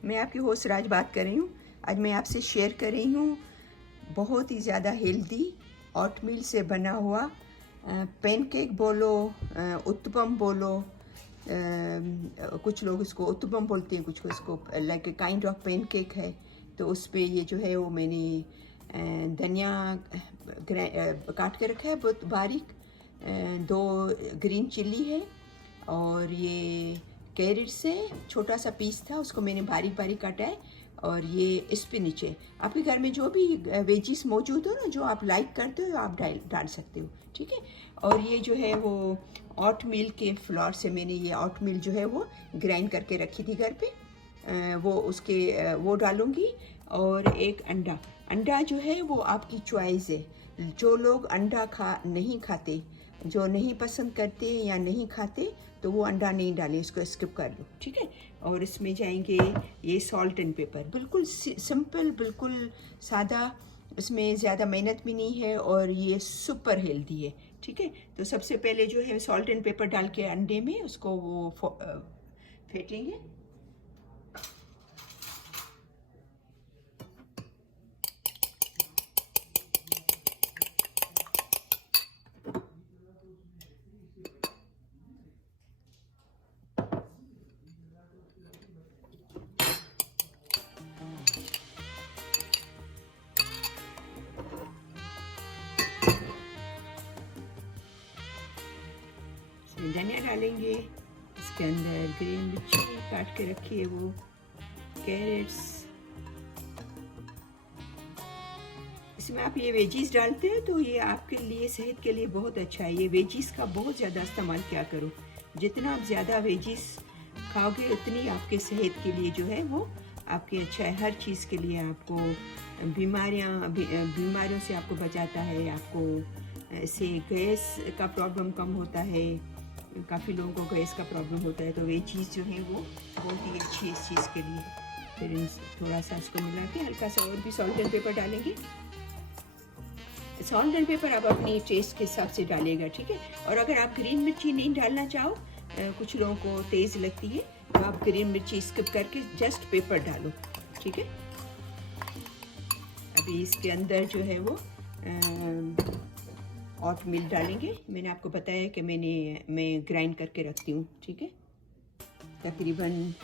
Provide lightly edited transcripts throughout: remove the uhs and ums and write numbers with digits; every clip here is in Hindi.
मैं आपकी होस्ट राज बात कर रही हूँ। आज मैं आपसे शेयर कर रही हूँ बहुत ही ज़्यादा हेल्दी ओटमील से बना हुआ पैनकेक बोलो, उत्तपम बोलो, कुछ लोग इसको उत्तपम बोलते हैं, कुछ इसको like a kind of pancake है। तो उस पर ये जो है वो मैंने धनिया काट के रखा है बहुत बारीक, 2 ग्रीन चिल्ली है और ये कैरेट्स है, छोटा सा पीस था उसको मैंने बारीक बारीक काटा है। और ये स्पिनच है। आपके घर में जो भी वेजिस मौजूद हो ना, जो आप लाइक करते हो आप डाल सकते हो, ठीक है। और ये जो है वो ऑट मील के फ्लोर से मैंने ये ऑट मील जो है वो ग्राइंड करके रखी थी घर पे, वो डालूंगी। और एक अंडा जो है वो आपकी चॉइस है। जो लोग अंडा नहीं खाते, जो नहीं पसंद करते या नहीं खाते, तो वो अंडा नहीं डालें, इसको स्किप कर लो, ठीक है। और इसमें जाएंगे ये सॉल्ट एंड पेपर, बिल्कुल सिंपल, बिल्कुल सादा, इसमें ज़्यादा मेहनत भी नहीं है और ये सुपर हेल्दी है, ठीक है। तो सबसे पहले जो है सॉल्ट एंड पेपर डाल के अंडे में उसको वो फेंटेंगे। धनिया डालेंगे, इसके अंदर ग्रीन मिर्ची काट के रखी है, वो कैरेट्स, इसमें आप ये वेजीज डालते हैं तो ये आपके लिए सेहत के लिए बहुत अच्छा है। ये वेजीज का बहुत ज़्यादा इस्तेमाल किया करो, जितना आप ज़्यादा वेजीज खाओगे उतनी आपके सेहत के लिए जो है वो आपके अच्छा है। हर चीज़ के लिए आपको बीमारियों से आपको बचाता है, आपको ऐसे गैस का प्रॉब्लम कम होता है। काफ़ी लोगों को गैस का प्रॉब्लम होता है, तो ये चीज़ जो है वो बहुत ही अच्छी है इस चीज़ के लिए। फिर थोड़ा सा इसको मिला के हल्का सा और भी सॉल्ट एंड पेपर डालेंगे। सॉल्ट एंड पेपर आप अपनी टेस्ट के हिसाब से डालेगा, ठीक है। और अगर आप ग्रीन मिर्ची नहीं डालना चाहो, कुछ लोगों को तेज़ लगती है, तो आप ग्रीन मिर्ची स्किप करके जस्ट पेपर डालो, ठीक है। अभी इसके अंदर जो है वो ऑट मील डालेंगे। मैंने आपको बताया कि मैं ग्राइंड करके रखती हूँ, ठीक है। तकरीबन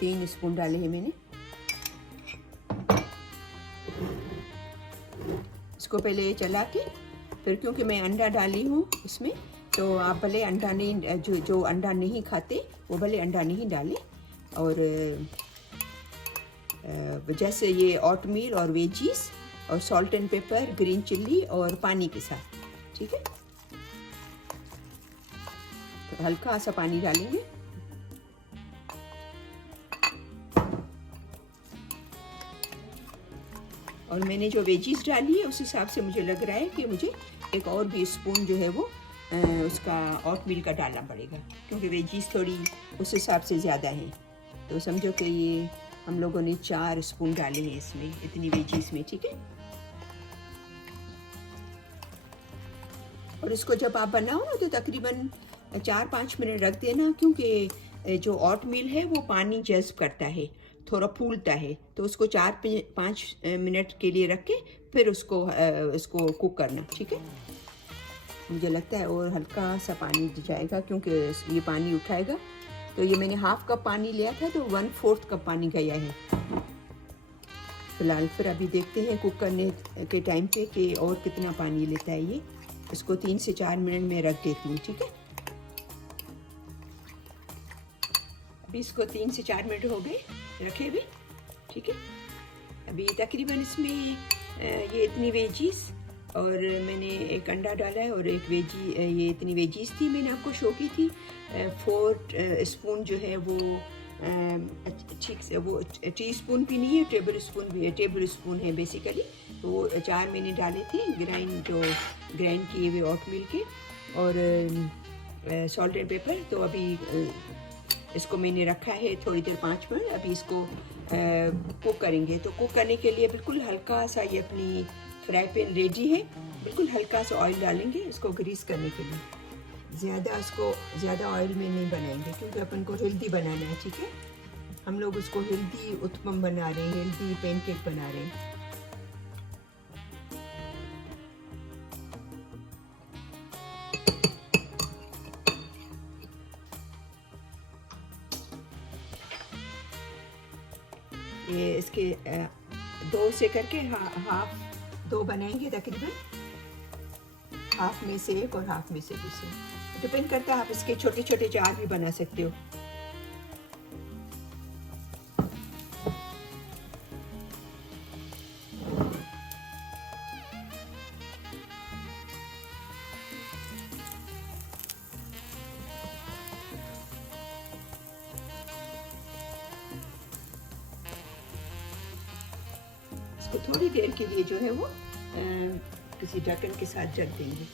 3 स्पून डाले हैं मैंने। इसको पहले चला के फिर, क्योंकि मैं अंडा डाली हूँ इसमें, तो आप भले अंडा नहीं, जो अंडा नहीं खाते वो भले अंडा नहीं डालें। और जैसे ये ऑट मील और वेजीज और salt and paper, green chilli और पानी के साथ, ठीक है। तो हल्का सा पानी डालेंगे। और मैंने जो वेजीज डाली है उस हिसाब से मुझे लग रहा है कि मुझे एक और भी स्पून जो है वो उसका ऑट मील का डालना पड़ेगा, क्योंकि वेजीज थोड़ी उस हिसाब से ज़्यादा है। तो समझो कि ये हम लोगों ने 4 स्पून डाले हैं इसमें, इतनी वेजीज में, ठीक है। और इसको जब आप बनाओ ना तो तकरीबन 4-5 मिनट रख देना, क्योंकि जो ऑट मील है वो पानी जज़्ब करता है, थोड़ा फूलता है, तो उसको 4-5 मिनट के लिए रख के फिर इसको कुक करना, ठीक है। मुझे लगता है और हल्का सा पानी जाएगा, क्योंकि ये पानी उठाएगा। तो ये मैंने हाफ कप पानी लिया था, तो 1/4 कप पानी गया है फिलहाल। फिर अभी देखते हैं कुक करने के टाइम पे कि और कितना पानी लेता है ये। इसको 3 से 4 मिनट में रख देती हूँ, ठीक है। अभी इसको 3 से 4 मिनट हो गए रखे हुए, ठीक है। अभी तकरीबन इसमें ये इतनी वेजीज और मैंने एक अंडा डाला है और एक ये इतनी वेजीज थी, मैंने आपको शो की थी। 4 स्पून जो है वो ठीक से, वो टीस्पून भी नहीं है, टेबल स्पून भी है, टेबल स्पून है बेसिकली। तो 4 मैंने डाले थे ग्राइंड किए हुए ऑट मील के, और सॉल्ट एंड पेपर। तो अभी इसको मैंने रखा है थोड़ी देर, 5 मिनट। अभी इसको कुक करेंगे। तो कुक करने के लिए बिल्कुल हल्का सा ये अपनी फ्राई पैन रेडी है, बिल्कुल हल्का सा ऑयल डालेंगे इसको ग्रीस करने के लिए। ज़्यादा ऑयल में नहीं बनाएंगे क्योंकि अपन को हेल्दी बनाना है, ठीक है। हम लोग उसको हेल्दी उत्पम बना रहे हैं, हेल्दी पैनकेक बना रहे हैं। ये इसके 2 से करके हाफ 2 बनाएंगे, तकरीबन हाफ में से एक और हाफ में से दूसरे, डिपेंड करता है। आप इसके छोटे छोटे जार भी बना सकते हो। इसको थोड़ी देर के लिए जो है वो किसी ढक्कन के साथ ढक देंगे।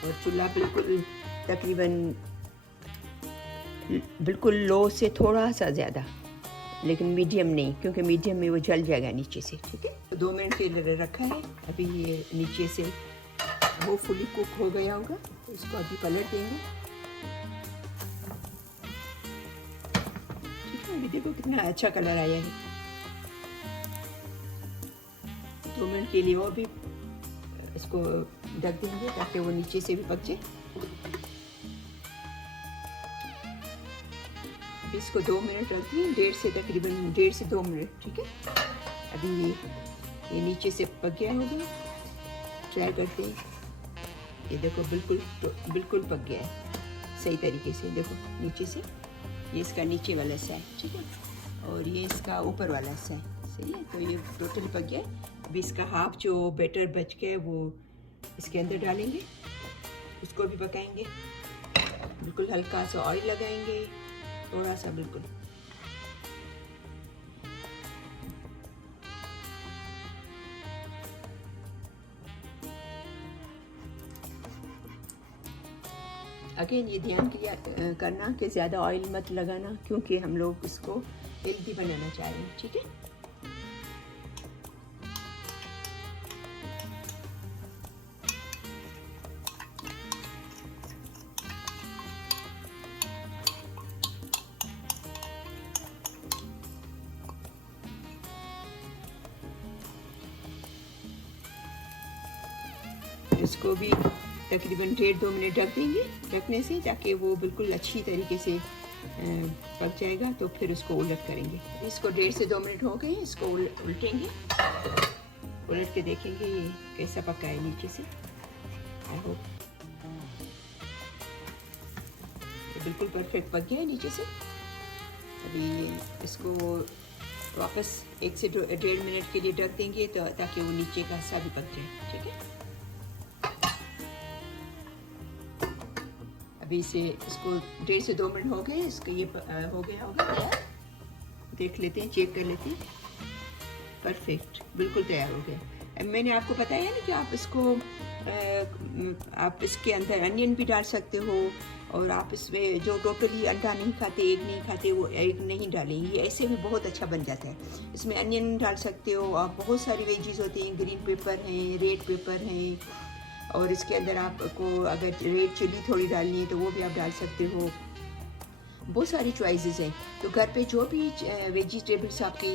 और चूल्हा बिल्कुल लो से थोड़ा सा ज़्यादा, लेकिन मीडियम नहीं, क्योंकि मीडियम में वो जल जाएगा नीचे से, ठीक है। तो 2 मिनट के लिए रखा है। अभी ये नीचे से वो फुली कुक हो गया होगा, तो इसको अभी पलट देंगे, ठीक है। अभी देखो कितना अच्छा कलर आया है। 2 मिनट के लिए वो भी इसको ढक देंगे ताकि वो नीचे से भी पक जाए। इसको 2 मिनट रख दिए, तकरीबन 1.5 से 2 मिनट, ठीक है। अभी ये नीचे से पक गया होगा, ट्राई करते हैं। ये देखो बिल्कुल पक गया है सही तरीके से। देखो नीचे से, ये इसका नीचे वाला हिस्सा है, ठीक है, और ये इसका ऊपर वाला हिस्सा है, सही है। तो ये टोटल पक गया है। अभी इसका हाफ जो बैटर बच गया है वो इसके अंदर डालेंगे, उसको भी पकाएंगे। बिल्कुल हल्का सा ऑयल लगाएंगे, थोड़ा सा बिल्कुल। अगेन ये ध्यान करना कि ज़्यादा ऑयल मत लगाना, क्योंकि हम लोग इसको हेल्दी बनाना चाह रहे हैं, ठीक है। इसको भी तकरीबन 1.5-2 मिनट ढक देंगे, ढकने से, ताकि वो बिल्कुल अच्छी तरीके से पक जाएगा। तो फिर उसको उलट करेंगे। इसको 1.5 से 2 मिनट हो गए, इसको उल्टेंगे, उलट के देखेंगे ये कैसा पका है नीचे से। आई होप ये बिल्कुल परफेक्ट पक गया है नीचे से। अभी इसको वापस 1 से 1.5 मिनट के लिए ढक देंगे, तो ताकि वो नीचे का हिस्सा भी पक जाए, ठीक है। अभी इसको 1.5 से 2 मिनट हो गए, इसका ये हो गया होगा तैयार। देख लेते हैं, चेक कर लेते हैं। परफेक्ट, बिल्कुल तैयार हो गया। मैंने आपको बताया ना कि आप इसके अंदर अनियन भी डाल सकते हो, और आप इसमें जो टोटली अंडा नहीं खाते, एग नहीं खाते, वो एग नहीं डालें। ये ऐसे भी बहुत अच्छा बन जाता है। इसमें अनियन डाल सकते हो आप, बहुत सारी वेजीज होती हैं, ग्रीन पेपर हैं, रेड पेपर हैं, और इसके अंदर आपको अगर रेड चिली थोड़ी डालनी है तो वो भी आप डाल सकते हो। बहुत सारी चॉइसेस हैं। तो घर पे जो भी वेजिटेबल्स आपके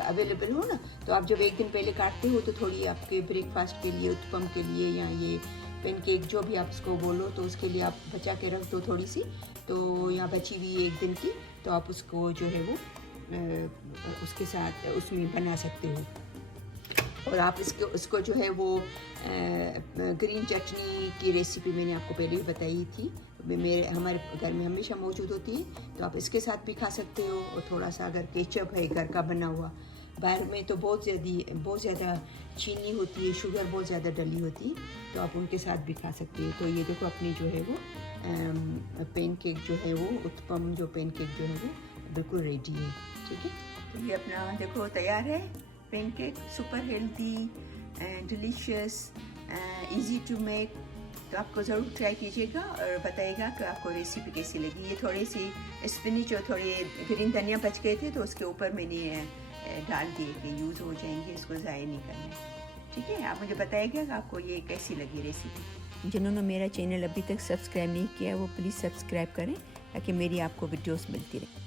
अवेलेबल हो ना, तो आप जब एक दिन पहले काटते हो तो थोड़ी आपके ब्रेकफास्ट के लिए, उत्पम के लिए, या ये पैनकेक जो भी आप इसको बोलो, तो उसके लिए आप बचा के रख दो थोड़ी सी। तो यहाँ बची हुई एक दिन की, तो आप उसको जो है वो उसके साथ उसमें बना सकते हो। और आप इसको जो है वो ग्रीन चटनी की रेसिपी मैंने आपको पहले भी बताई थी, हमारे घर में हमेशा मौजूद होती है। तो आप इसके साथ भी खा सकते हो। और थोड़ा सा अगर केचप है घर का बना हुआ, बाहर में तो बहुत ज़्यादा चीनी होती है, शुगर बहुत ज़्यादा डली होती है, तो आप उनके साथ भी खा सकते हो। तो ये देखो अपनी जो है वो पैनकेक जो है वो, उत्पम जो पैनकेक जो है वो बिल्कुल रेडी है, ठीक है। तो ये अपना देखो तैयार है pancake, super healthy and delicious, easy to make तो आपको ज़रूर ट्राई कीजिएगा और बताइएगा कि आपको रेसिपी कैसी लगी। ये थोड़ी सी स्पिनिच और थोड़े ग्रीन धनिया बच गए थे तो उसके ऊपर मैंने डाल दिए कि यूज़ हो जाएंगे, इसको ज़ाया नहीं करना है। ठीक है, आप मुझे बताइएगा कि आपको ये कैसी लगी रेसिपी। जिन्होंने मेरा चैनल अभी तक सब्सक्राइब नहीं किया वो प्लीज़ सब्सक्राइब करें ताकि मेरी आपको वीडियोस मिलती रहे।